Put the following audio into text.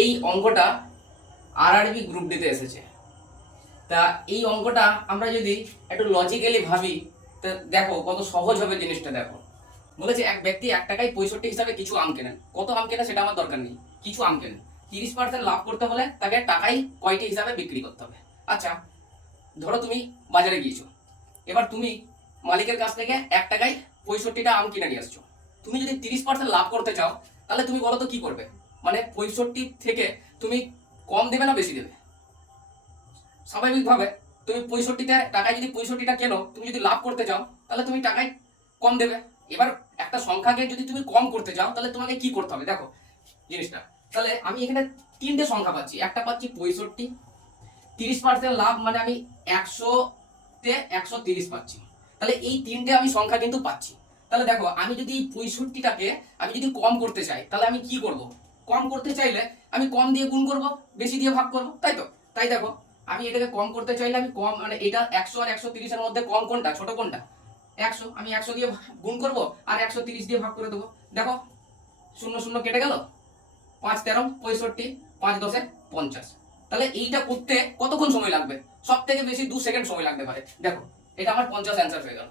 এই অঙ্কটা RRB group ডিতে এসেছে। তা এই অঙ্কটা আমরা যদি একটু লজিক্যালি ভাবি, তো দেখো কত সহজ হবে জিনিসটা। দেখো বলেছে এক ব্যক্তি 1 টাকায় 65 হিসাবে কিছু আম কেনেন। কত আম কেনা সেটা আমার দরকার নেই, কিছু আম কেনেন। 30% লাভ করতে হলে তাকে টাকায় কয়টি হিসাবে বিক্রি করতে হবে। আচ্ছা, ধরো তুমি বাজারে গিয়েছো, এবার তুমি মালিকের কাছ থেকে 1 টাকায় 65টা আম কিনে নিয়ে আসছো। তুমি যদি 30% লাভ করতে চাও, তাহলে তুমি বলো তো কি করবে? মানে 65 থেকে তুমি কম দেবে না বেশি দেবে? স্বাভাবিকভাবে তুমি 65টায় যদি 65টা কেনো, তুমি যদি লাভ করতে চাও তাহলে তুমি টাকায় কম দেবে। এবার একটা সংখ্যাকে যদি তুমি কম করতে চাও তাহলে তোমাকে কি করতে হবে? দেখো জিনিসটা, তাহলে আমি এখানে 3টে সংখ্যা পাচ্ছি। একটা পাচ্ছি 65, 30% লাভ মানে আমি 100-তে 130 পাচ্ছি। তাহলে এই 3টে আমি সংখ্যা কিন্তু পাচ্ছি। তাহলে দেখো, আমি যদি এই 65টাকে আমি যদি কম করতে চাই তাহলে আমি কি করব? কম করতে চাইলে আমি কম দিয়ে গুণ করব, বেশি দিয়ে ভাগ করব, তাই তো? তাই দেখো, আমি এটাকে কম করতে চাইলে আমি কম, মানে এটা 100 আর 130 এর মধ্যে কম কোনটা, ছোট কোনটা? 100। আমি 100 দিয়ে গুণ করব আর 130 দিয়ে ভাগ করে দেবো। দেখো, 0 0 কেটে গেল, 5 13 65, 5 10 50। তাহলে এইটা করতে কতক্ষণ সময় লাগবে? সব থেকে বেশি 2 সেকেন্ড সময় লাগতে পারে। দেখো, এটা আমার 50 অ্যান্সার হয়ে গেল।